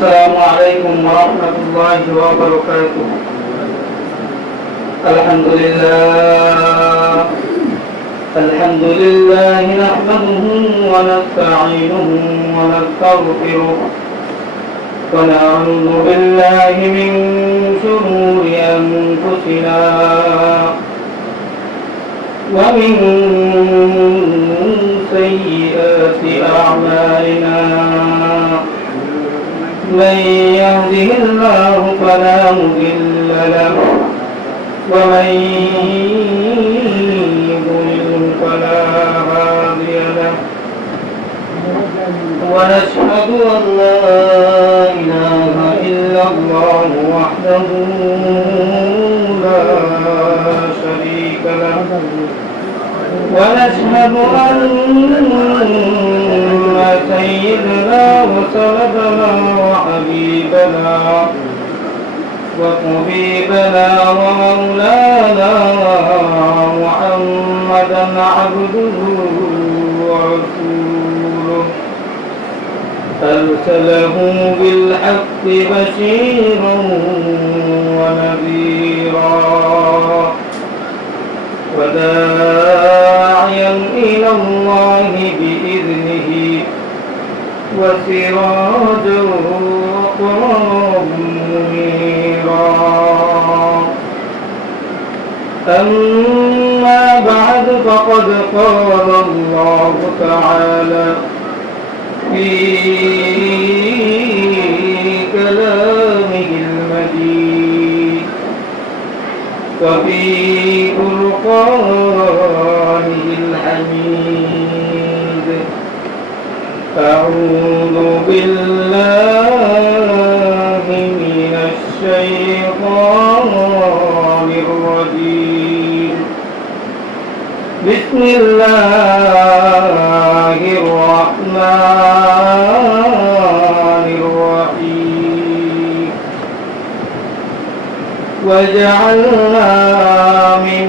السلام عليكم ورحمة الله وبركاته. الحمد لله نحمده ونستعينه ونستغفره ونعوذ بالله من شرور أنفسنا ومن سيئات أعمالنا. من يهده الله فلا مضل له ومن يضلل فلا هادي له. ونشهد أن لا إله إلا الله وحده لا شريك له. ونشهد أن سيدنا وسندنا وحبيبنا وطبيبنا ومولانا محمدا عبده ورسوله أرسله بالحق بشيرا ونذيرا وداعيا إلى الله بإذنه وسراجا وقمرا منيرا. أما بعد فقد قال الله تعالى في كلامه المجيد وفي فرقانه الحميد. أعوذ بالله من الشيطان الرجيم. بسم الله الرحمن الرحيم. وجعلنا من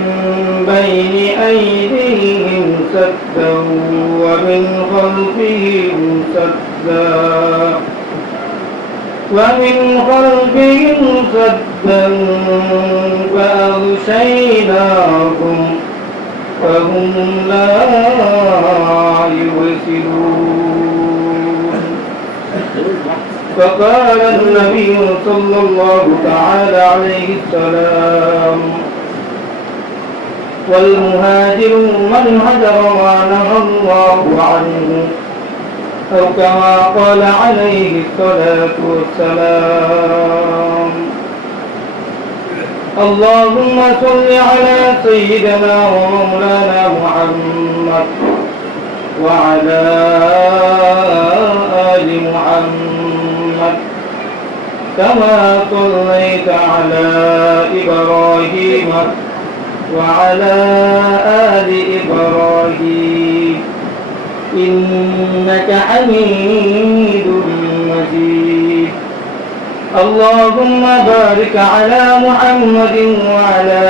بين أيديهم سدا ومن خلفهم سدا فأغشيناهم فهم لا يبصرون. فقال النبي صلى الله تعالى عليه السلام: والمهاجر من هجر ما نهى الله عنه، أو كما قال عليه الصلاة والسلام. اللهم صل على سيدنا ومولانا محمد وعلى آل محمد كما صليت على إبراهيم وعلى آل إبراهيم إنك حميد مجيد. اللهم بارك على محمد وعلى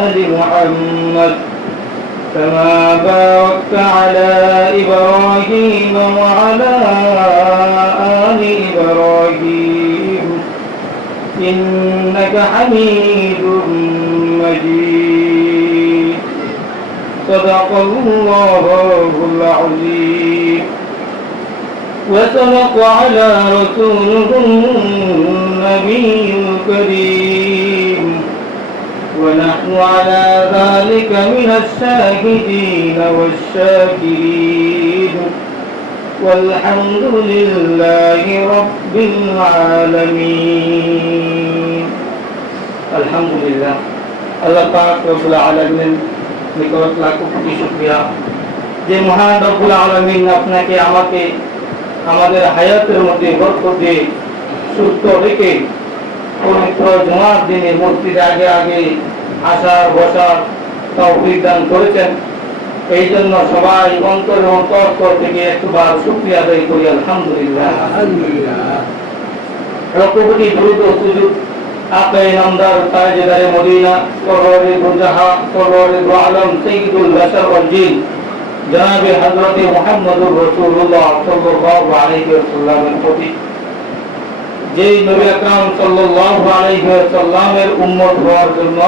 آل محمد كما باركت على إبراهيم وعلى آل إبراهيم إنك حميد مجيد. صدق الله العظيم وصدق على رسوله النبي الكريم ونحن على ذلك من الشاهدين والشاكرين والحمد لله رب العالمين. الحمد لله. আল্লাহ পাক রব্বুল আলামিন নিকট লাখো কোটি শুকরিয়া যে মহান রব্বুল আলামিন আপনাকে আমাকে আমাদের হায়াতের মধ্যে বরকত দিয়ে সুস্থ রেখে পবিত্র জুমার দিনে মসজিদে আগে আগে আসার বসার তৌফিক দান করেছেন। এই জন্য সবাই অন্তর থেকে একবার শুকরিয়া আদায় করি আলহামদুলিল্লাহ। রকবটি দ্রুত সুযোগ आपका इनामदार ताजदार मदीना सरवर गुरजहा सरवर दो आलम सय्यदुल बशर वल जिन जनाब हजरत मुहम्मदुर रसूलुल्लाह सल्लल्लाहु अलैहि वसल्लम प्रति যেই নবী আকরাম সাল্লাল্লাহু আলাইহি ওয়াসাল্লামের উম্মত হওয়ার জন্য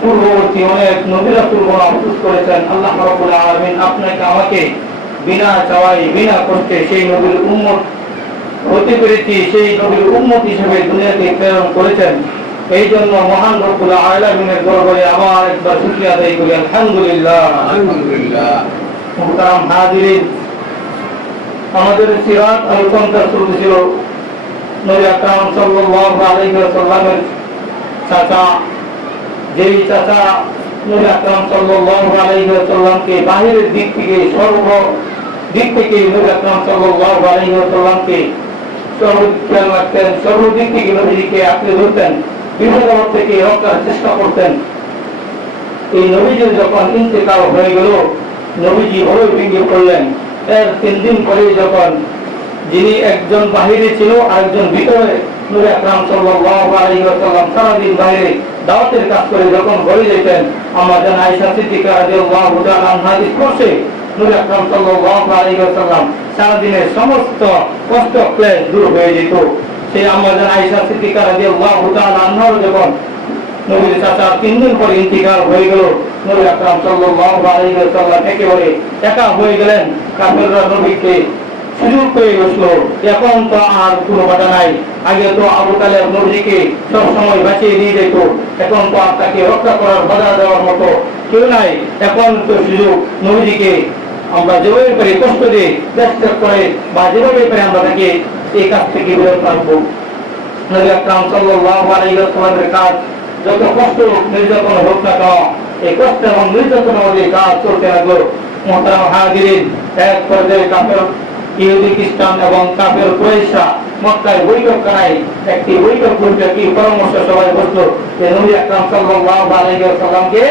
পূর্ববর্তী অনেক নবী রাসূলগণ আফসোস করেছেন, আল্লাহ রাব্বুল আলামিন আপনাকে আমাকে বিনা চাওয়াই বিনা কষ্টে সেই নবীর উম্মত হতে পেরেছি, সেই নবীর উম্মত হিসেবে দুনিয়াতে প্রেরণ করেছেন। এই জন্য মহান রব্বুল আলামিনের দরবারে আবার একবার শুকরিয়া আদায় করি, আলহামদুলিল্লাহ। মুহতারাম হাজিরিন, আমাদের সিরাত আলোচনা চলছিল নবী আকরাম সাল্লাল্লাহু আলাইহি ওয়াসাল্লামের চাচা, যেই চাচা নবী আকরাম সাল্লাল্লাহু আলাইহি ওয়াসাল্লামকে বাহিরের দিক থেকে সর্ব দিক থেকে নবী আকরাম সাল্লাল্লাহু আলাইহি ওয়াসাল্লামকে খেয়াল রাখতেন, সর্বদিক থেকে নবীজিকে আঁকড়ে ধরতেন, বিভিন্ন থেকে রক্ষার চেষ্টা করতেন। এই নবীজির যখন ইন্তেকাল হয়ে গেল, নবীজি হয়ে ভেঙে পড়লেন। এর 3 দিন পরে যখন যিনি একজন বাহিরে ছিল আর একজন ভিতরে, নবী আকরাম সাল্লাল্লাহু আলাইহি ওয়াসাল্লাম সারাদিন বাইরে দাওয়াতের কাজ করে যখন ঘরে যেতেন, আমাদের আয়েশা সিদ্দিকা রাদিয়াল্লাহু তাআলা আনহা স্পর্শে নবী আকরাম সাল্লাল্লাহু আলাইহি ওয়াসাল্লাম সারাদিনের সমস্ত কষ্ট ক্লেশ দূর হয়ে যেত। সেই আমাদের আয়েশা সিদ্দিকা রাদিয়াল্লাহু তাআলা আনহা যখন নবীর চাচা 3 দিন পরে ইন্তিকাল হয়ে গেল, নবী আকরাম সাল্লাল্লাহু আলাইহি ওয়াসাল্লাম একেবারে একা হয়ে গেলেন। কাফেররা নবীকে সুযোগ পেয়ে বসলো, এখন তো আর কোনো বাধা নাই। আগে তো আবু তালেব নবীকে সব সময় বাঁচিয়ে দিয়ে যেত, এখন তো আর তাকে রক্ষা করার বাধা দেওয়ার মতো কেউ নাই। এখন তো সুযোগ, নবীজিকে আমরা যেভাবে পারি কষ্ট দিয়ে চেষ্টা করে বা যেভাবে পারি আমরা তাকে এই কাজ থেকে বিরত রাখবো। নবী আকরাম সাল্লাল্লাহু আলাইহি ওয়াসাল্লামের কাজ যত কষ্ট নির্যাতন হোক না কেন, এই কষ্ট এবং নির্যাতনের মধ্যে কাজ চলতে লাগলো। মুহতারাম হাজিরিন, এক পর্যায়ে কাফের ইহুদি খ্রিস্টান এবং কাফের কুরাইশরা মক্কায় বৈঠকখানায় একটি বৈঠক করতে কি পরামর্শ সবাই বসলো যে নবী আকরাম সাল্লাল্লাহু আলাইহি ওয়াসাল্লামকে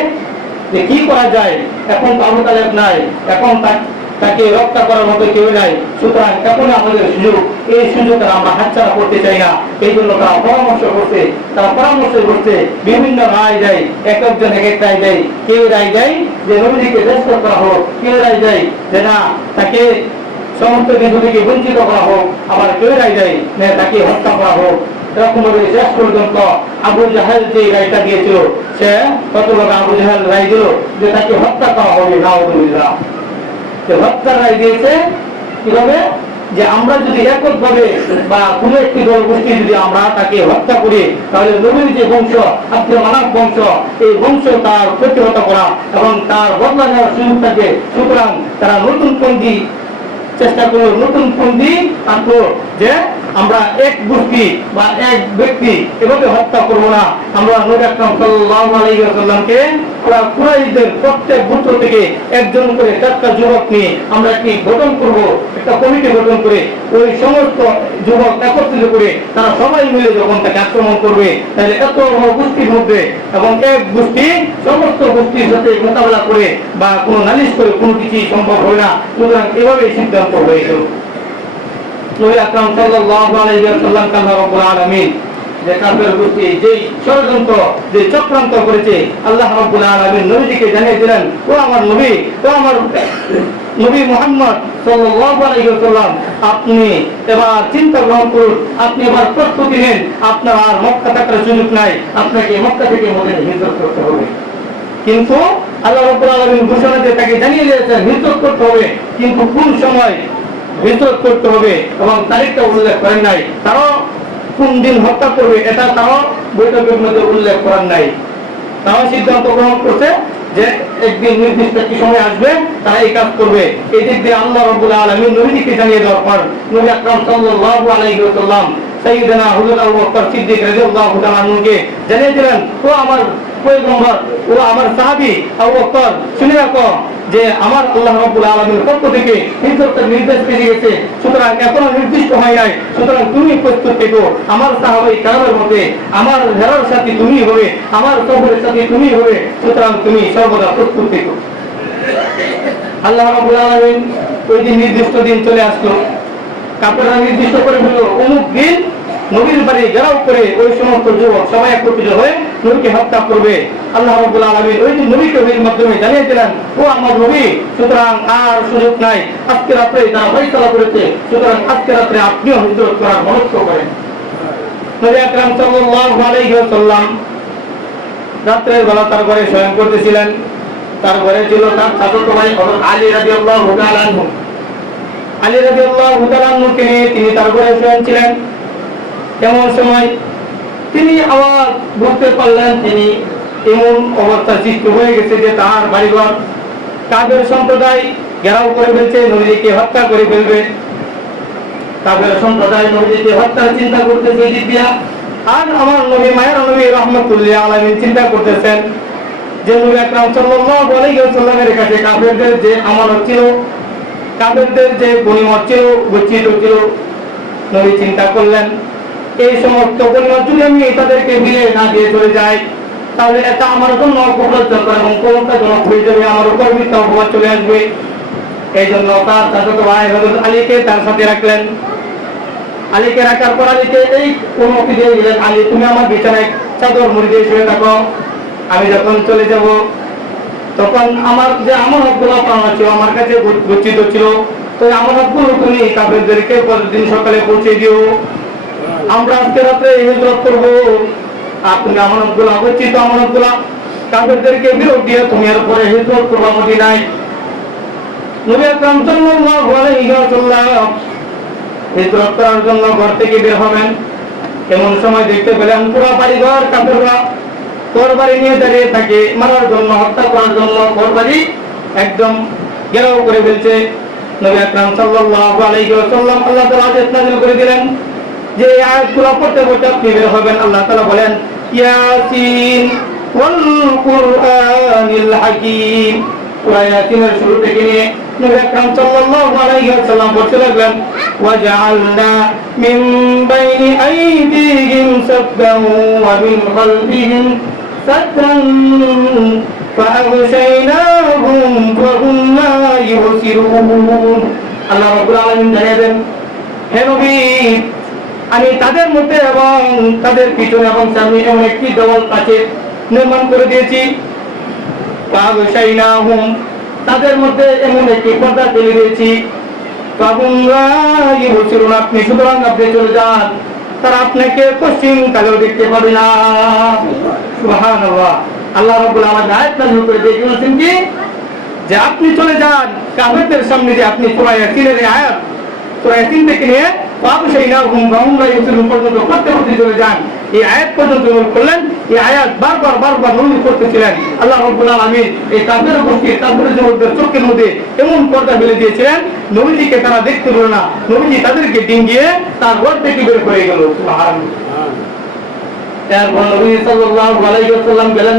যে কি করা যায়। এখন তো আবু তালেব নাই, এখন তাকে রক্ষা করার মতো কেউ নাই, সুতরাং এখন আমাদের সুযোগ, এই সুযোগটা আমরা হাতছাড়া করতে চাই না। এই জন্য তারা পরামর্শ করছে, বিভিন্ন রায় দেয়, এক একজন এক এক রায় দেয়। কেউ রায় দেয় যে নবীজিকে ব্যস্ত করা হোক, কেউ রায় দেয় যে না তাকে সমস্ত কিছু থেকে বঞ্চিত করা হোক, আবার কেউ রায় দেয় না তাকে হত্যা করা হোক। এরকম ভাবে শেষ পর্যন্ত আবু জাহেল যে রায়টা দিয়েছিল, সে কতভাবে আবু জাহেল রায় দিল যে তাকে হত্যা করা হবে। নাউযুবিল্লাহ, হত্যার রায় দিয়েছে কিভাবে, যে আমরা যদি এককভাবে বা কোন একটি দল গোষ্ঠী যদি আমরা তাকে হত্যা করি, তাহলে নবীর যে বংশ, আব্দুল মানাফ বংশ, এই বংশ তার প্রতিহত করা এবং তার বদলা নেওয়ার সুযোগ থাকে। সুতরাং তারা নতুন পন্থী চেষ্টা করলো, নতুন পন্থী আনলো যে আমরা এক গোষ্ঠী বা এক ব্যক্তি এভাবে হত্যা করবো না। আমরা নবী আকরাম সাল্লাল্লাহু আলাইহি ওয়াসাল্লামকে কুরাইশদের প্রত্যেক গোত্র থেকে একজন করে 4টা যুবক নিয়ে আমরা একটি গঠন করব, একটা কমিটি গঠন করে ওই সমস্ত যুবক একত্রিত করে তারা সবাই মিলে যখন তাকে আক্রমণ করবে, তাহলে এত গোষ্ঠীর মধ্যে এবং এক গোষ্ঠী সমস্ত গোষ্ঠীর সাথে মোকাবেলা করে বা কোনো নালিশ করে কোনো কিছুই সম্ভব হয় না। সুতরাং এভাবে সিদ্ধান্ত হয়ে গেল। নবী আকরাম সাল্লাল্লাহু আলাইহি ওয়াসাল্লাম আল্লাহ রাব্বুল আলামিন যে কাফের গোষ্ঠী যে ষড়যন্ত্র যে চক্রান্ত করেছে, আল্লাহ রাব্বুল আলামিন নবীজিকে জানিয়ে দিলেন, ও আমার নবী, ও আমার নবী মুহাম্মদ সাল্লাল্লাহু আলাইহি ওয়াসাল্লাম, আপনি এবার চিন্তা গ্রহণ করুন, আপনি এবার প্রস্তুতি নেন, আপনার আর মক্কা থাকার সুযোগ নাই, আপনাকে মক্কা থেকে মদিনায় হিজরত করতে হবে। কিন্তু আল্লাহ রাব্বুল আলামিন ঘোষণা দিয়ে তাকে জানিয়ে দিয়েছেন হিজরত করতে হবে, কিন্তু কোন সময় হিজরত করতে হবে এবং তারিখটা উল্লেখ করেন নাই। তারাও কোন দিন হত্যা করবে এটা তারাও বৈঠকের মধ্যে উল্লেখ করেন নাই। তারাও সিদ্ধান্ত গ্রহণ করছে যে একদিন নির্দিষ্ট একটি সময় আসবে তারা এই কাজ করবে। এই দিক দিয়ে আল্লাহ রাব্বুল আলামিন নবীকে জানিয়ে দেওয়ার পর নবী আকরাম সাল্লাল্লাহু আলাইহি ওয়াসাল্লাম সাইয়্যিদানা হুজুর আবু বকর সিদ্দিক রাদিয়াল্লাহু তাআলা আনহুকে জানিয়ে দিলেন, ও আমার পয়গম্বর, ও আমার সাহাবী আবু বকর, শুনে রাখো যে আমার আল্লাহ রাব্বুল আলামিনের পক্ষ থেকে হিজরতের নির্দেশ পেয়ে গেছে, সুতরাং এখনো নির্দিষ্ট হয় নাই, সুতরাং তুমি প্রস্তুত থেকো। আমার সাহাবায়ে কেরামের মধ্যে আমার হেরার সাথী তুমি হবে, আমার সফরের সাথী তুমি হবে, সুতরাং তুমি সর্বদা প্রস্তুত থেকো। আল্লাহ রাব্বুল আলামিন ওই দিন নির্দিষ্ট দিন চলে আসলো, কাপড়রা নির্দিষ্ট করে হলো অমুক দিন নবীর বাড়ি ঘেরাও করে ওই সমস্ত যুবক সবাই একত্রিত হয়ে নবীকে হত্যা করবে। আল্লাহ রাব্বুল আলামিন ওই যে নবীকে ওহির মাধ্যমে জানিয়ে দিলেন, ও আমার নবী, সুতরাং আর সুযোগ নাই, আজকে রাত্রে তারা ফয়সালা করেছে, সুতরাং আজকে রাত্রে আপনিও হিজরত করার মনস্থ করেন। নবী আকরাম সাল্লাল্লাহু আলাইহি ওয়াসাল্লাম রাত্রের বেলা তার ঘরে শয়ন করতেছিলেন। তার ঘরে ছিল তার চাচাতো ভাই হযরত আলী রাদিয়াল্লাহু তাআলা আনহু। আলী রাদিয়াল্লাহু তাআলা আনহুকে নিয়ে তিনি তার ঘরে শয়ন ছিলেন। এমন সময় তিনি আওয়াজ বুঝতে পারলেন, তিনি এমন অবস্থা সৃষ্টি হয়ে গেছে যে তার বাড়িঘর কাফের সম্প্রদায় ঘেরাও করে ফেলছে, নবীকে হত্যা করে ফেলবে। কাফের সম্প্রদায় নবীকে হত্যার চিন্তা করতেছে দিক দিয়া। আর আমার নবী মায়ের নবী রাহমাতুল্লাহ আলাইহি চিন্তা করতেছেন যে নবী আকরাম সাল্লাল্লাহু আলাইহি ওয়াসাল্লামের কাছে কাফেরদের যে আমানত ছিল, কাফেরদের যে গনিমত ছিল, গচ্ছিত ছিল, নবী চিন্তা করলেন এই সমস্ত গনিমত যদি আমি তাদেরকে দিয়ে না দিয়ে চলে যাই, তাহলে এটা আমার জন্য অপরাধজনক এবং কলঙ্কজনক হয়ে যাবে, আমার উপর মিথ্যা অপবাদ চলে আসবে। এই জন্য তার চাচাতো ভাই হযরত আলীকে তার সাথে রাখলেন। আলীকে রাখার পর আলীকে এই অনুমতি দিয়ে দিলেন, আলী তুমি আমার বিছানায় চাদর মুড়ি দিয়ে শুয়ে থাকো, আমি যখন চলে যাব তখন আমার যে আমানতগুলো পাওনা ছিল আমার কাছে গচ্ছিত ছিল, তো আমানতগুলো তুমি কাফেরদেরকে পরদিন সকালে পৌঁছে দিও। আমরা আজকে রাতে হিজরত করব, আপনি আমানতগুলো গচ্ছিত আমানতগুলো কাফেরদেরকে বিরোধ দিয়ে তুমি এর পরে হিজরত করবা মদিনায়। নবী আকরাম সাল্লাল্লাহু আলাইহি ওয়াসাল্লাম হিজরত করার জন্য ঘর থেকে বের হবেন। এমন সময় দেখতে পেলেন পুরো বাড়িঘর কাফেররা ঘরবাড়ি নিয়ে দাঁড়িয়ে থাকে, মারার জন্য, হত্যা করার জন্য ঘরবাড়ি একদম ঘেরাও করে ফেলছে। নবী আকরাম সাল্লাল্লাহু আলাইহি ওয়াসাল্লাম আল্লাহ তাআলা আদেশ নাযিল করে দিলেন যে এই আয়াতগুলো পড়তে পড়তে আপনি বের হবেন। আল্লাহ তাআলা বলেন, ইয়াসিন ওয়াল কুরআনিল হাকীম। সূরা ইয়াসিনের শুরু থেকে নিয়ে নবী আকরাম সাল্লাল্লাহু আলাইহি ওয়াসাল্লাম পড়তে লাগলেন, ওয়াজআলনা মিন বাইনি আইদিহিম সাদদান ওয়া মিন খালফিহিম সাদদান ফাআগশায়নাহুম ফাহুম লা ইউবসিরুন। আল্লাহ রাব্বুল আলামিন জানিয়ে দেন, হে নবী, আমি তাদের মধ্যে এবং তাদের পিছনে এবং সামনে এমন একটি দেওয়াল প্রাচীর নির্মাণ করে দিয়েছি। ফাআগশায়নাহুম, তাদের মধ্যে এমন একটি পর্দা ফেলে দিয়েছি। ফাহুম লা ইউবসিরুন, আপনি সুতরাং আপনি চলে যান, তারা আপনাকে পশ্চিম কালেও দেখতে পাবে না। সুবহানাল্লাহ। আল্লাহ রাব্বুল আলামিন আয়াত নাযিল করে দিয়েছেন কি যে আপনি চলে যান কাফেরদের সামনে, যে আপনি সূরা ইয়াসিনের আয়াত, সূরা ইয়াসিন থেকে নিয়ে ফাআগশায়নাহুম ফাহুম লা ইউবসিরুন পর্যন্ত পড়তে চলে যান। এই আয়াত পর্যন্ত করলেন। এই আয়াত বারবার নবী করতেছিলেন। আল্লাহ রাব্বুল আলামিন এই কাফের গোষ্ঠী, কাফেরদের চোখের মধ্যে এমন পর্দা ফেলে দিয়েছিলেন, নবীজিকে তারা দেখতে পেল না। নবীজি তাদেরকে ডিঙ্গিয়ে তার ঘর থেকে বের হয়ে গেল। সুবহানাল্লাহ। তারপর নবী সাল্লাল্লাহু আলাইহি ওয়াসাল্লাম গেলেন,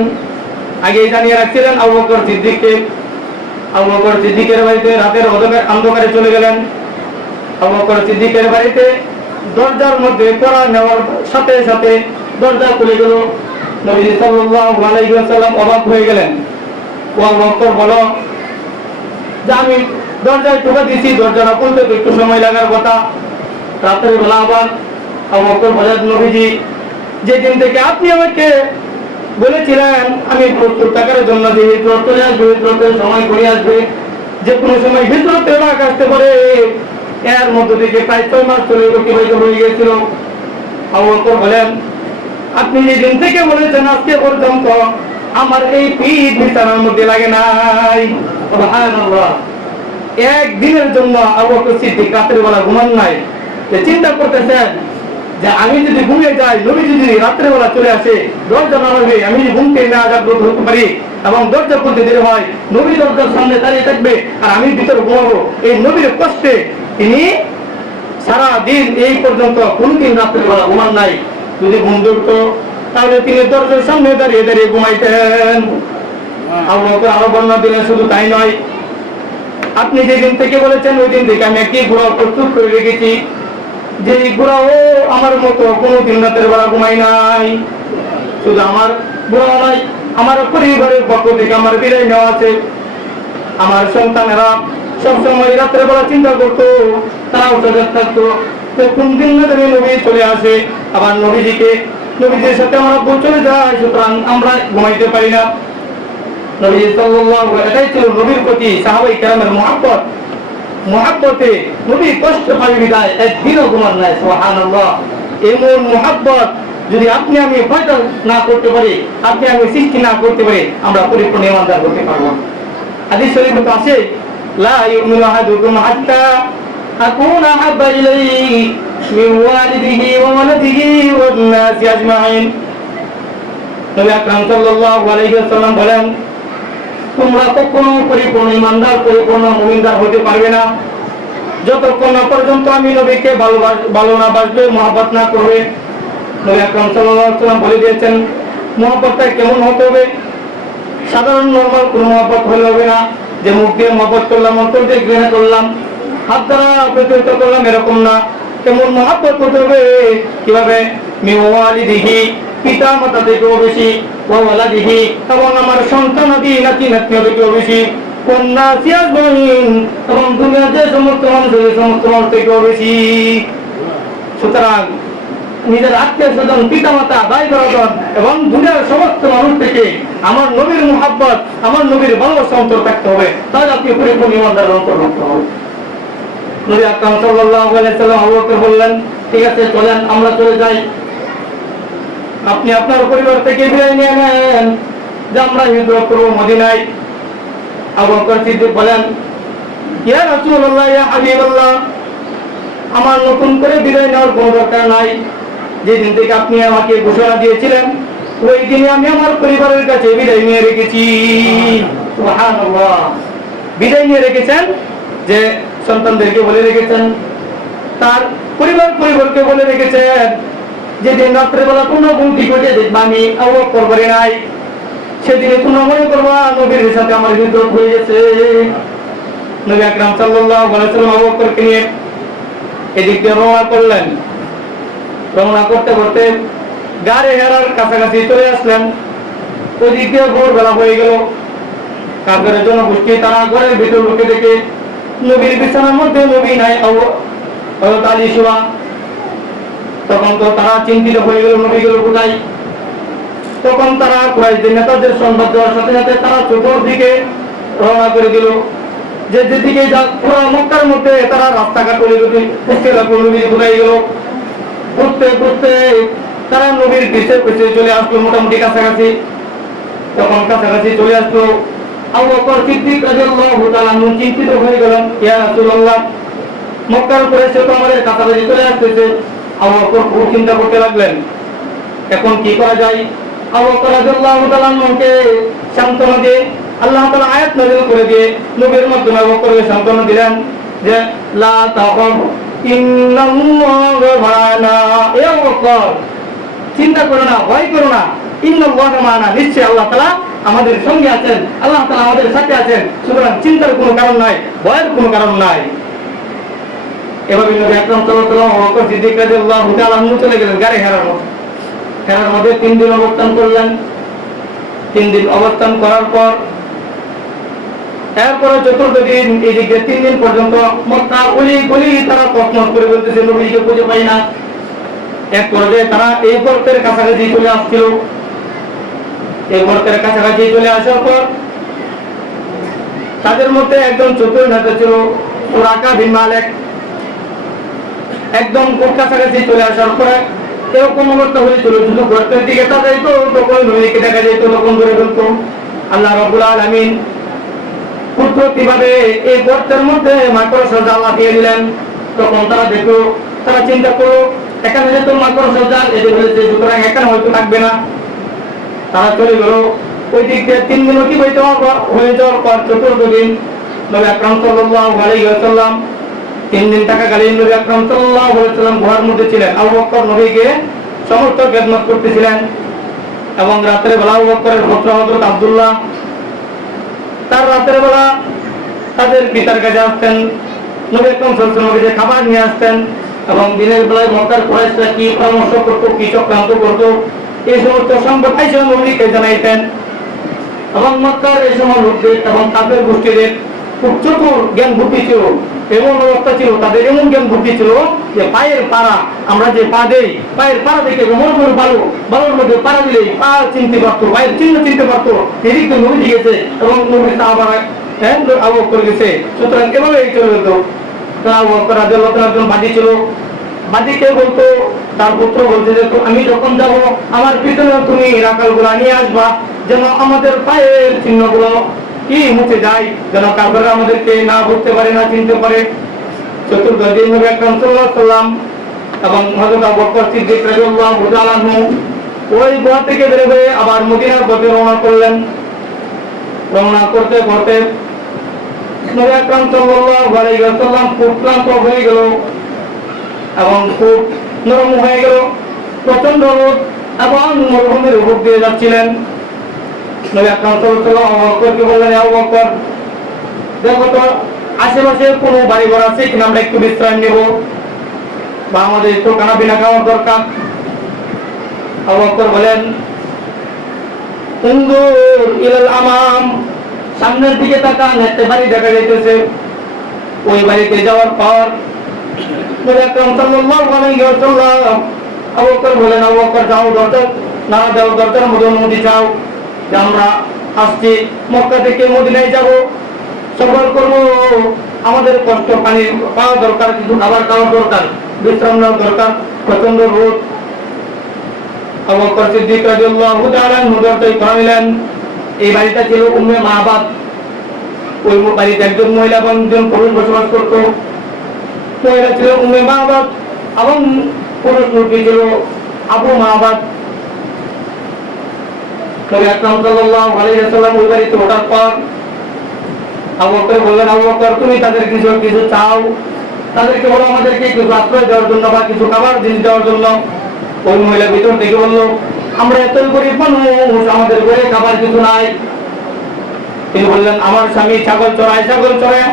আগেই জানিয়ে রাখছিলেন আবু বকর সিদ্দিককে। আবু বকর সিদ্দিকের বাড়িতে রাতের অন্ধকারে চলে গেলেন। আবু বকর সিদ্দিকের বাড়িতে দরজার মধ্যে পড়া নেওয়ার সাথে সাথে দরজা খুলে গেল। নবী সাল্লাল্লাহু আলাইহি ওয়াসাল্লাম অবাক হয়ে গেলেন। ও আবু বকর বলো যে আমি দরজায় টোকা দিয়েছি, দরজাটা খুলতে একটু সময় লাগার কথা। রাতের বেলা আবার আবু বকর বলেন, নবীজি, যেদিন থেকে আপনি আমাকে বলেছিলেন আমি প্রস্তুত থাকার জন্য যে হিজরত চলে আসবে, হিজরতের সময় ঘুরে আসবে, যে কোনো সময় হিজরতের ডাক আসতে পারে, এর মধ্যে থেকে প্রায় 6 মাস চলে অতিবাহিত হয়ে গিয়েছিল। আবু বকর বলেন, আপনি যেদিন থেকে বলেছেন আজকে পর্যন্ত আমার এই পিঠ বিছানার মধ্যে লাগে নাই। সুবহানাল্লাহ। একদিনের জন্য আবু বকর সিদ্দিক রাতের বেলা ঘুমান নাই। চিন্তা করতেছেন যে আমি যদি ঘুমিয়ে যাই, নবী যদি রাত্রে বেলা চলে আসে, দরজা না লাগবে, আমি যদি ঘুমতে না জাগ্রত হতে পারি এবং দরজা খুলতে দেরি হয়, নবী দরজার সামনে দাঁড়িয়ে থাকবে আর আমি ভিতরে ঘুমাবো, এই নবীর কষ্টে তিনি সারা দিন এই পর্যন্ত কোনদিন রাত্রে বেলা ঘুমান নাই। যদি ঘুম ধরতো তাহলে তিনি দরজার সামনে দাঁড়িয়ে দাঁড়িয়ে ঘুমাইতেন। আবু বকর আরো বর্ণনা দিলেন, শুধু তাই নয়, আপনি যেদিন থেকে বলেছেন ওই দিন থেকে আমি একটি ঘোড়া প্রস্তুত করে রেখেছি, যে ঘোড়াও আমার মতো কোনোদিন রাতের বেলা ঘুমাই নাই। শুধু আমার ঘোড়া নয়, আমার পরিবারের পক্ষ থেকে আমার বিদায় নেওয়া আছে। আমার সন্তানেরা সবসময় রাত্রে বেলা চিন্তা করতো, তারাও সজাগ থাকতো কোন দিন না নবী চলে আসে, আবার নবীজিকে নবীজির সাথে আমরা ভুল চলে যায়, সুতরাং আমরা ঘুমাইতে পারি না। নবীজি সাল্লাল্লাহু আলাইহি, এটাই ছিল নবীর প্রতি সাহাবায়ে কেরামের মহব্বত। মহব্বতে নবী কষ্ট পাই বিদায় একদিনও ঘুমান নাই। সুবহানাল্লাহ। এমন মহব্বত যদি আপনি আমি হয়তো না করতে পারি, আপনি আমি সৃষ্টি না করতে পারি, আমরা পরিপূর্ণ ইমানদার হতে পারবো না। হাদিস শরীফে তো আছে, লা ইউমিনু আহাদুকুম হাত্তা আকুনা আহাব্বা ইলাইহি মিন ওয়ালিদিহি ওয়া ওয়ালাদিহি ওয়ান নাসি আজমাইন। নবী আকরাম সাল্লাল্লাহু আলাইহি ওয়াসাল্লাম বলেন, তোমরা কখনো পরিপূর্ণ ইমানদার, পরিপূর্ণ মুমিনদার হতে পারবে না যতক্ষণ না পর্যন্ত আমি নবীকে ভালো না বাসবে, মহব্বত না করবে। নবী আকরাম সাল্লাল্লাহু আলাইহি ওয়াসাল্লাম বলে দিয়েছেন মহব্বতটা কেমন হতে হবে। সাধারণ নরমাল কোনো মহব্বত হলে হবে না, যে মুখ দিয়ে মহব্বত করলাম, অন্তর দিয়ে ঘৃণা করলাম, হাত দ্বারা প্রতিহত করলাম, এরকম না। কেমন মহব্বত করতে হবে, কিভাবে? মিন ওয়ালিদিহি, পিতা মাতা থেকেও বেশি, ওয়া ওয়ালাদিহি, এবং আমার সন্তানাদি নাতি নাতনি থেকেও বেশি, ওয়ান নাসি আজমাইন, এবং দুনিয়ার যে সমস্ত মানুষ, এই সমস্ত মানুষ থেকেও বেশি। সুতরাং নিজের আত্মীয় স্বজন, পিতা মাতা, ভাই ব্রাদার এবং দুনিয়ার সমস্ত মানুষ থেকে আমার নবীর মুহাব্বত, আমার নবীর ভালোবাসা অন্তর থাকতে হবে, তাহলে আপনি পরিপূর্ণ ইমানদার অন্তর্ভুক্ত হবেন। নবী আকরাম সাল্লাল্লাহু আলাইহি ওয়াসাল্লাম আবু বকর বললেন, ঠিক আছে চলেন আমরা চলে যাই। আপনি আপনার পরিবার থেকে বিদায় নিয়ে নেন যে আমরা হিজরত করব মদিনায়। আবু বকর সিদ্দিক বলেন, ইয়া রাসূলুল্লাহ, ইয়া হাবিবাল্লাহ, আমার নতুন করে বিদায় নেওয়ার কোনো দরকার নাই। যেদিন থেকে আপনি আমাকে ঘোষণা দিয়েছিলেন ওই দিনে আমি আমার পরিবারের কাছে বিদায় নিয়ে রেখেছি। সুবহানাল্লাহ। বিদায় নিয়ে রেখেছেন, যে সন্তানদেরকে বলে রেখেছেন, তার পরিবারকে বলে রেখেছেন, যেদিন রাত্রেবেলা কোনো গুমটি ঘটে দেখবা আমি আবু বকর করে নাই, সেদিনে তোমরা মনে করবা নবীর সাথে আমার হিজরত হয়ে গেছে। নবী আকরাম সাল্লাল্লাহু আলাইহি ওয়াসাল্লাম আবু বকরকে নিয়ে এদিক দিয়ে রওনা করলেন। রওনা করতে করতে গাড়ি হেরার কাছাকাছি চলে আসলেন। ওইদিক দিয়ে ভোরবেলা হয়ে গেল। কাফেরের জনগোষ্ঠী তারা ঘরের ভিতর ঢুকে দেখে নবীর বিছানার মধ্যে নবী নাই, হযরত আলী শোয়া। তখন তো তারা চিন্তিত হয়ে গেল, নবী গেল কোথায়। তখন তারা কুরাইশদের নেতাদের সংবাদ দেওয়ার সাথে সাথে তারা চতুর্দিকে রওনা করে দিল, যে যেদিকে পুরো মক্কার মধ্যে তারা রাস্তাঘাট করে নবী কোথায় গেল। ঘুরতে ঘুরতে তারা নবীর পিছে পিছে চলে আসলো, মোটামুটি কাছাকাছি। তখন কাছাকাছি চলে আসলো, আবু বকর সিদ্দিক রাদিয়াল্লাহু তাআলা আনহু চিন্তিত হয়ে গেলেন, ইয়া রাসূলুল্লাহ, মক্কার কুরাইশ তো আমাদের কাছাকাছি চলে আসতেছে। আবু বকর খুব চিন্তা করতে লাগলেন, এখন কি করা যায়। আবু বকর রাদিয়াল্লাহু তাআলা আনহুকে সান্ত্বনা দিয়ে আল্লাহ তাআলা আয়াত নাযিল করে দিয়ে নবীর মাধ্যমে আবু বকরকে সান্ত্বনা দিলেন যে লা তাখাফ ইন্নাল্লাহা মা'ানা, এ আবু বকর চিন্তা করো না, ভয় করো না, ইন্নাল্লাহা মা'ানা, নিশ্চয়ই আল্লাহ তাআলা আমাদের সঙ্গে আছেন, আল্লাহ তাআলা আমাদের সাথে আছেন, সুতরাং চিন্তার কোনো কারণ নাই, ভয়ের কোনো কারণ নাই। এভাবে নবী আকরাম সাল্লাল্লাহু আলাইহি ওয়াসাল্লাম আবু বকর সিদ্দিক রাদিয়াল্লাহু তাআলা আনহু চলে গেলেন গাড়ি হেরার মধ্যে। হেরার মধ্যে 3 দিন অবস্থান করলেন। 3 দিন অবস্থান করার পর এরপরে চতুর্থ দিন এদিকে 3 দিন পর্যন্ত মক্কা গলি গলি তারা প্রশ্ন করে বলতেছে নবীকে খুঁজে পাই না। এক পর্যায়ে তারা এই গর্তের কাছাকাছি চলে আসছিল। এই গর্তের কাছাকাছি চলে আসার পর তাদের মধ্যে একজন চতুর নেতা ছিল সুরাকা বিন মালিক। একদম কাছাকাছি চলে আসার পরে এরকম অবস্থা হয়েছিল, শুধু গর্তের দিকে তাকাইতো তখন নবীকে দেখা যেত, তখন ধরে ফেলতো। আল্লাহ রাব্বুল আলামিন কুদরতিভাবে এই গর্তের মধ্যে মাকড়সা জাল দিয়ে দিলেন। তখন তারা দেখলো, তারা চিন্তা করলো এখানে যেহেতু মাকড়সা জাল এদের হয়েছে, সুতরাং এখানে হয়তো থাকবে না। তারা চলে গেল ওই দিক দিয়ে। 3 দিন অতিবাহিত হয়ে যাওয়ার পর চতুর্থ দিন নবী আকরাম সাল্লাল্লাহু আলাইহি ওয়াসাল্লাম 3 দিন থাকাকালীন নবী আকরাম সাল্লাল্লাহু আলাইহি ওয়াসাল্লাম গুহার মধ্যে ছিলেন। আবু বকর নবীকে সমস্ত খেদমত করতেছিলেন এবং রাতের বেলা আবু বকরের পুত্র হযরত আব্দুল্লাহ তার রাতের বেলা তাদের পিতার কাছে আসতেন, নবী আকরাম সাল্লাল্লাহু আলাইহি ওয়াসাল্লাম খাবার নিয়ে আসতেন এবং দিনের বেলায় মক্কার কুরাইশরা কি পরামর্শ করতো, কি চক্রান্ত করতো, এই সমস্ত সংবাদ নবীকে জানাইতেন। এবং মক্কার এই সময় লোকদের এবং কাফের গোষ্ঠীদের খুব চতুর জ্ঞান বুদ্ধি ছিল, এমন অবস্থা ছিল তাদের, এমন জ্ঞান বুদ্ধি ছিল যে পায়ের পাড়া, আমরা যে পা দেই, পায়ের পাড়া দেখে মনে করে বালুর মধ্যে পাড়া দিলেই পা চিনতে পারতো, পায়ের চিহ্ন চিনতে পারতো, এদিক তো নবী গেছে এবং নবী সাহাবা আবু বকর গেছে। সুতরাং এভাবে চলে যেত। আবু বকর রাদিয়াল্লাহু তাআলা একজন বাদী ছিল, বাদীকে বলতো, তার পুত্র বলতে যে আমি যখন যাব আমার পিছনে তুমি রাখালগুলা নিয়ে আসবা, যেন আমাদের পায়ের চিহ্নগুলো কি মুছে যায়, যেন কাফেররা আমাদেরকে না বুঝতে পারে, না চিনতে পারে। চতুর্থ দিন নবী আকরাম সাল্লাল্লাহু আলাইহি ওয়াসাল্লাম এবং হযরত আবু বকর সিদ্দিক রাদিয়াল্লাহু তাআলা আনহু ওই গুহা থেকে বের হয়ে আবার মদিনার পথে রওনা করলেন। রওনা করতে করতে নবী আকরাম সাল্লাল্লাহু আলাইহি ওয়াসাল্লাম খুব ক্লান্ত হয়ে গেল এবং খুব নরম হয়ে গেল। প্রচন্ড রোদ এবং মরুভূমির উপর দিয়ে যাচ্ছিলেন। নবী আকরাম সাল্লাল্লাহু আলাইহি ওয়াসাল্লাম আবু বকরকে বললেন, আবু বকর দেখো তো আশেপাশে কোনো বাড়ি ঘর আছে কিনা, আমরা একটু বিশ্রাম নেব বা আমাদের একটু খানা পিনা খাওয়ার দরকার। আবু বকর বলেন, উনজুর ইলাল আমাম, সামনের দিকে তাকান, একটা বাড়ি দেখা যাইতেছে। ওই বাড়িতে যাওয়ার পর নবী আকরাম সাল্লাল্লাহু আলাইহি ওয়াসাল্লাম আবু বকর বলেন, আবু বকর যাও, দরজা না দাও, দরজার মধ্যে অনুমতি চাও যে আমরা আসছি মক্কা থেকে মদিনায় যাব, সফর করব, আমাদের কষ্ট পানি পাওয়া দরকার, কিছু খাবার খাওয়ার দরকার, বিশ্রাম নেওয়ার দরকার, প্রচন্ড রোদ। আবু বকর সিদ্দিক রাদিয়াল্লাহু তাআলা আনহু দরজায় করা নিলেন। এই বাড়িটা ছিল উম্মে মাহবাদ। ওই বাড়িতে একজন মহিলা এবং একজন পুরুষ বসবাস করত। মহিলা ছিল উম্মে মাহবাদ এবং পুরুষ লোকটি ছিল আবু মাহবাদ। নবী আকরাম সাল্লাল্লাহু আলাইহি ওয়াসাল্লাম ওই বাড়িতে ওঠার পর আবু বকর বললেন, আবু বকর তুমি তাদের কিছু চাও, তাদেরকে বলো আমাদেরকে কিছু আশ্রয় দেওয়ার জন্য বা কিছু খাবার জিনিস দেওয়ার জন্য। ওই মহিলা ভিতর থেকে বললো, আমরা এতই গরিব মানুষ, আমাদের ঘরে খাবার কিছু নাই। তিনি বললেন, আমার স্বামী ছাগল চড়ায়,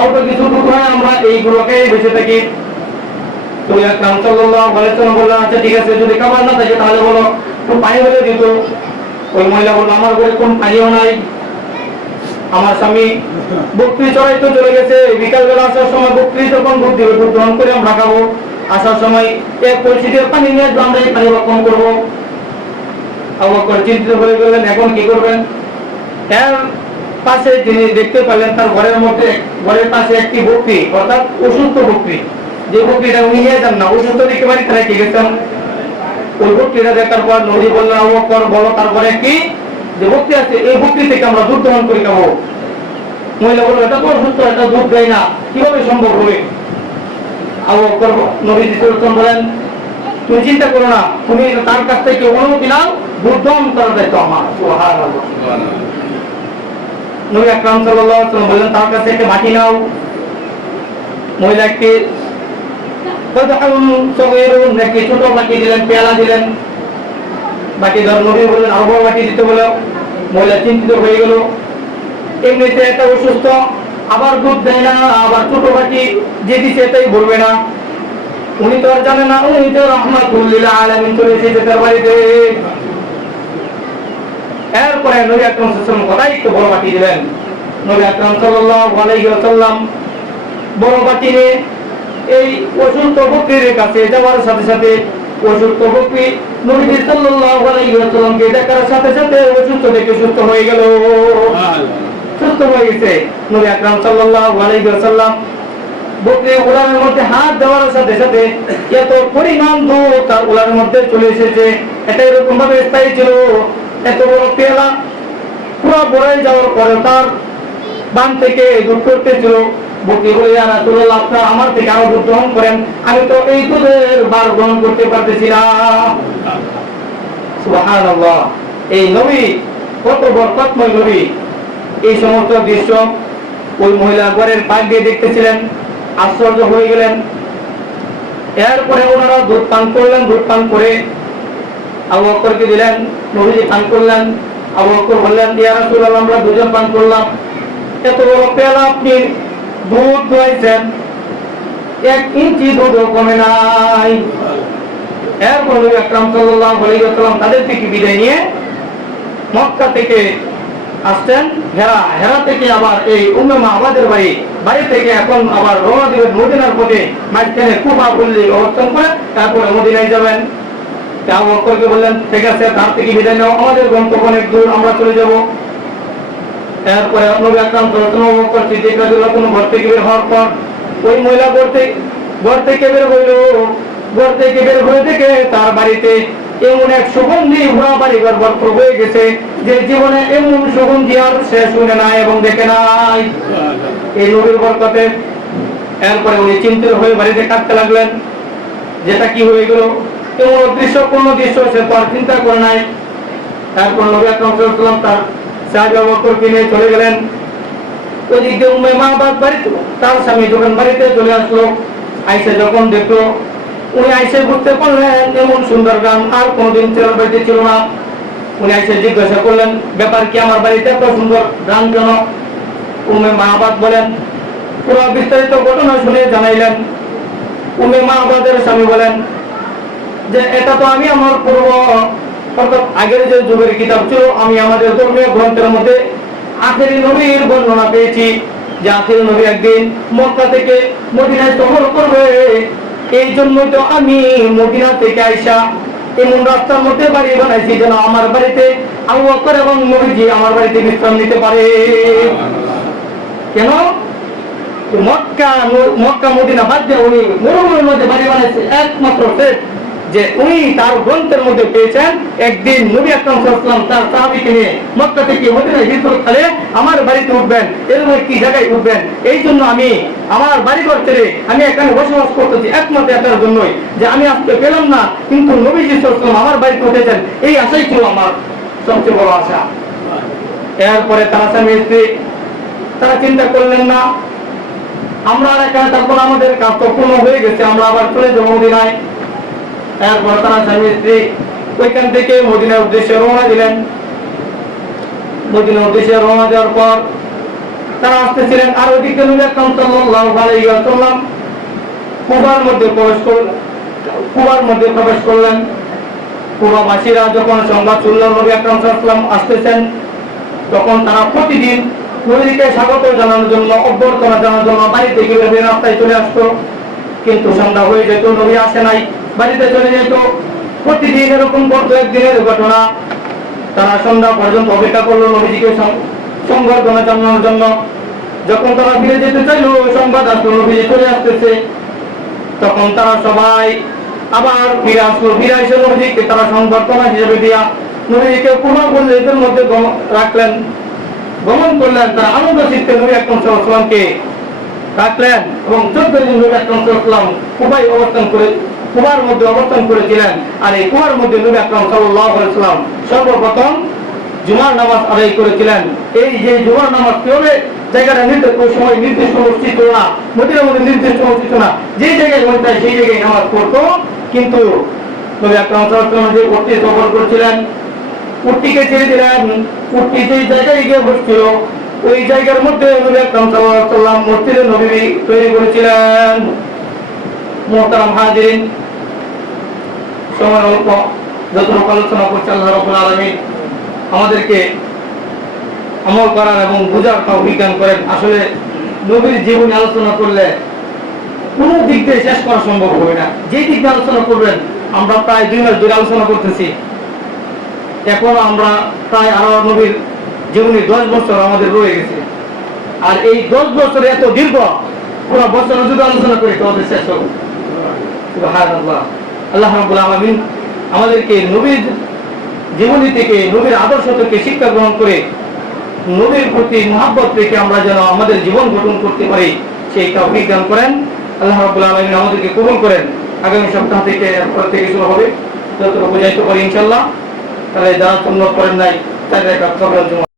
অল্প কিছু টুকু হয়, আমরা এইগুলোকে বেঁচে থাকি। নবী আকরাম সাল্লাল্লাহু আলাইহি ওয়াসাল্লাম বললেন, আচ্ছা ঠিক আছে, যদি খাবার না থাকে তাহলে বলো, একটু পানি হলে দিত। ওই মহিলা বললো, আমার ঘরে কোন পানিও নাই, আমার স্বামী বকরি চড়াইতে চলে গেছে, বিকালবেলা আসার সময় বকরি যখন দুধ দিবে, দুধ দহন করে আমরা খাবো, আসার সময় এক পরিচিতির পানি নিয়ে আমরা এই পানি রক্ষণ করবো। আবু বকর চিন্তিত হয়ে গেলেন, এখন কি করবেন। এর পাশে তিনি দেখতে পেলেন তার ঘরের পাশে একটি বকরি, অর্থাৎ অসুস্থ বকরি, যে বকরিটা উনি নিয়ে যান না, অসুস্থ দেখে বাড়িতে রেখে গেছেন। ওই বকরিটা দেখার পর নবী বললেন, আবু বকর বলো তারপরে কি যে বকরি আছে, এই বকরি থেকে আমরা দুধ দহন করে খাবো। মহিলা বলল, এটা তো অসুস্থ, এটা দুধ দেয় না, কিভাবে সম্ভব হবে। আবু বকর নবী বলেন, তুমি চিন্তা করো না, তুমি তার কাছ থেকে অনুমতি নাও, দুধ দহন করার দায়িত্ব আমার। সুবহানাল্লাহ। নবী আকরাম সাল্লাল্লাহু আলাইহি ওয়াসাল্লাম বললেন, তার কাছে একটা বাটি নাও। মহিলা একটি ছোট বাটি দিলেন, পেয়ালা দিলেন, বাটি ধর। নবী বললেন, আরো বড় বাটি দিতে বলো। মহিলা চিন্তিত হয়ে গেল, এমনিতে একটা অসুস্থ, আবার দুধ দেয় না, আবার ছোট বাটি যে দিচ্ছে এটাই বলবে না। উনি তো আর জানে না, উনি তো রাহমাতুল লিল আলামিন চলে এসেছে তার বাড়িতে। এরপরে নবী আকরাম সাল্লাল্লাহু আলাইহি ওয়াসাল্লাম কথাই একটু বড় বাটি দিলেন। নবী আকরাম সাল্লাল্লাহু আলাইহি ওয়াসাল্লাম বড় বাটি নিয়ে এই অসুস্থ বকরির কাছে যাওয়ার সাথে সাথে অসুস্থ বকরি নবী সাল্লাল্লাহু আলাইহি ওয়াসাল্লামকে দেখার সাথে সাথে অসুস্থ দেখে সুস্থ হয়ে গেল, সুস্থ হয়ে গেছে। নবী আকরাম সাল্লাল্লাহু আলাইহি ওয়াসাল্লাম বকরি উলানের মধ্যে হাত দেওয়ার সাথে সাথে এত পরিমাণ দুধ তার উলানের মধ্যে চলে এসেছে। এটা এরকম ভাবে স্থায়ী ছিল, এত বড় পেয়ালা পুরো ভরে যাওয়ার পরে তার বান থেকে দুধ করতেছিল। বকরি বলে, ইয়া রাসূলুল্লাহ, আপনি আমার থেকে আরো দুধ গ্রহণ করেন, আমি তো এই দুধের বার গ্রহণ করতে পারতেছি না। সুবহানাল্লাহ। এই নবী কত বরকতময় নবী। এই সমস্ত দৃশ্য ওই মহিলা ঘরের পাশ দিয়ে দেখতেছিলেন, আশ্চর্য হয়ে গেলেন। এরপরে ওনারা দুধ পান করলেন, দুধ পান করে আবু বকরকে দিলেন, নবীজি পান করলেন। আবু বকর বললেন, ইয়া রাসূলুল্লাহ, আমরা দুজন পান করলাম, এত বড় পেয়ালা আপনি দুধ দোয়াইছেন, 1 ইঞ্চি দুধও কমে নাই। এরপর নবী আকরাম সাল্লাল্লাহু আলাইহি ওয়াসাল্লাম তাদের থেকে বিদায় নিয়ে মক্কা থেকে আসছেন হেরা থেকে আবার এই উম্মে মাহবাদের বাড়ি থেকে এখন আবার রওনা দিবেন মদিনার পথে, মাঝখানে কুফা পল্লী অবস্থান করে তারপরে মদিনায় যাবেন। আবু বকরকে বললেন ঠিক আছে, তার থেকে বিদায় নাও, আমাদের গন্তব্য অনেক দূর, আমরা চলে যাব। এরপরে নবী আকরাম সাল্লাল্লাহু আলাইহি ওয়াসাল্লাম সিদ্দিক রাদিয়াল্লাহু আনহু ঘর থেকে বের হওয়ার পর ওই মহিলা ঘর থেকে বের হইল। ঘর থেকে বের হয়ে দেখে তার বাড়িতে এমন এক সুগন্ধি ভরা বাড়ি ঘর ভরপুর হয়ে গেছে যে জীবনে এমন সুগন্ধি আর সে শুনে নাই এবং দেখে নাই এই নবীর বরকতে। এরপরে উনি চিন্তিত হয়ে বাড়িতে কাঁদতে লাগলেন, যেটা কি হয়ে গেল, এমন দৃশ্য কোন দৃশ্য সে তো আর চিন্তা করে নাই। তারপর নবী আকরাম সাল্লাল্লাহু আলাইহি ওয়াসাল্লাম তার সাহাবী আবু বকরকে নিয়ে চলে গেলেন। ওইদিকে উম্মে মাহবাদ বাড়িতে, তার স্বামী যখন বাড়িতে চলে আসলো, আয়েশা যখন দেখলো, উনি আয়েশা বুঝতে পারলেন এমন সুন্দর গান আর কোনদিন তার বাড়িতে ছিল না। উনি আয়েশা জিজ্ঞাসা করলেন, ব্যাপার কি, আমার বাড়িতে এত সুন্দর গান কেন? উম্মে মাহবাদ বলেন, পুরো বিস্তারিত ঘটনা শুনে জানাইলেন। উম্মে মাহবাদের স্বামী বলেন যে এটা তো আমি আমার পূর্ব অর্থাৎ আগের যে যুগের কিতাব ছিল, আমি আমাদের ধর্মীয় গ্রন্থের মধ্যে আখেরি নবীর বর্ণনা পেয়েছি যে আখেরি নবী একদিন মক্কা থেকে মদিনায় সফর করবে। এই জন্যই তো আমি মদিনা থেকে আইসা এমন রাস্তার মধ্যে বাড়ি বানাইছি যেন আমার বাড়িতে আবু বকর এবং নবীজি আমার বাড়িতে বিশ্রাম নিতে পারে। কেন? মক্কা মদিনা বাদ দিয়ে উনি মরুভূমির মধ্যে বাড়ি বানাইছে একমাত্র যে উনি তার গ্রন্থের মধ্যে পেয়েছেন একদিন নবী আকরাম সাল্লাল্লাহু আলাইহি ওয়াসাল্লাম তার সাহাবীকে নিয়ে মক্কা থেকে মদিনায় হিজরত করে আমার বাড়িতে উঠবেন, এরকম একটি জায়গায় উঠবেন। এই জন্য আমি আমার বাড়িঘর ছেড়ে আমি এখানে বসবাস করতেছি একমাত্র এটার জন্যই যে আমি আজকে পেলাম না, কিন্তু নবীজি সাল্লাল্লাহু আলাইহি ওয়াসাল্লাম আমার বাড়িতে উঠেছেন, এই আশাই ছিল আমার সবচেয়ে বড় আশা। এরপরে তারা স্বামী স্ত্রী তারা চিন্তা করলেন না, আমরা আর এখানে থাকবো না, আমাদের কাজ তো পূর্ণ হয়ে গেছে, আমরা আবার চলে যাবো মদিনায়। এরপর তারা স্বামী স্ত্রী ওইখান থেকে মদিনার উদ্দেশ্যে রওনা দিলেন। মদিনার উদ্দেশ্যে রওনা দেওয়ার পর তারা আসতেছিলেন, আর ওইদিকে নবী আকরাম সাল্লাল্লাহু আলাইহি ওয়াসাল্লাম কুবার মধ্যে প্রবেশ করলেন। কুবাবাসীরা যখন সংবাদ শুনল নবী আকরাম সাল্লাল্লাহু আলাইহি ওয়াসাল্লাম আসতেছেন, তখন তারা প্রতিদিন নবীকে স্বাগত জানানোর জন্য, অভ্যর্থনা জানানোর জন্য বাড়ি থেকে বের রাস্তায় চলে আসতো। কিন্তু সন্ধ্যা হয়ে যেত, নবী আসে নাই, বাড়িতে চলে যেত। প্রতিদিন এরকম করতো, একদিনের ঘটনা। তারা সন্ধ্যা পর্যন্ত অপেক্ষা করলো নবীজিকে সংবর্ধনা জানানোর জন্য। যখন তারা ফিরে যেতে চাইলো, সংবাদ আসলো নবীজি চলে আসতেছে। তখন তারা সবাই আবার ফিরে আসলো, ফিরে এসে নবীজিকে তারা সংবর্ধনা হিসেবে দিয়া নবীজিকে পুনর্বন্ধের মধ্যে রাখলেন, গমন করলেন। তারা আনন্দ চিত্তে নবী আকরাম সাল্লাল্লাহু আলাইহি ওয়াসাল্লামকে রাখলেন এবং 14 দিন নবী আকরাম সাল্লাল্লাহু আলাইহি ওয়াসাল্লাম কুবার মধ্যে অবস্থান করেছিলেন। আর এই কুবার মধ্যে নবী আকরাম সাল্লাল্লাহু আলাইহি ওয়াসাল্লাম সর্বপ্রথম জুমার নামাজ আদায় করেছিলেন। এই যে জুমার নামাজ কিভাবে জায়গাটা সময় নির্দিষ্ট ছিল না, মদিনার মধ্যে নির্দিষ্ট ছিল না, যে জায়গায় মন চায় সেই জায়গায় নামাজ পড়তো। কিন্তু নবী আকরাম সাল্লাল্লাহু আলাইহি ওয়াসাল্লাম যে উটটি সফর করছিলেন, উটটিকে ছেড়ে দিলেন। উটটি যে জায়গায় গিয়ে বসছিল ওই জায়গার মধ্যে নবী আকরাম সাল্লাল্লাহু আলাইহি ওয়াসাল্লাম মসজিদে নববী তৈরি করেছিলেন। মুহতারাম হাজিরিন, সময় অল্প, যতটুকু আলোচনা করছে আল্লাহ রাব্বুল আলামিন আমাদেরকে আমল করার এবং বুঝার তৌফিক দান করেন। আসলে নবীর জীবনী আলোচনা করলে কোন দিক দিয়ে শেষ করা সম্ভব হবে না। যে দিক দিয়ে আলোচনা করবেন, আমরা প্রায় 2 মাস ধরে আলোচনা করতেছি, এখন আমরা প্রায় আরো নবীর জীবনী 10 বছর আমাদের রয়ে গেছে। আর এই 10 বছরে এত দীর্ঘ, পুরো বছর যদি আলোচনা করি তাহলে শেষ হবে। সুবহানাল্লাহ। আল্লাহ রাব্বুল আলামিন আমাদেরকে নবীর জীবনী থেকে, নবীর আদর্শ থেকে শিক্ষা গ্রহণ করে নবীর প্রতি মহব্বত রেখে আমরা যেন আমাদের জীবন গঠন করতে পারি, সেই তৌফিক দান করেন। আল্লাহ রাব্বুল আলামিন আমাদেরকে কবুল করেন। আগামী সপ্তাহ থেকে শুরু হবে, যতটুকু বুঝাইতে পারি ইনশাআল্লাহ। তাহলে যারা সুন্নাত করেন নাই তাদের একটা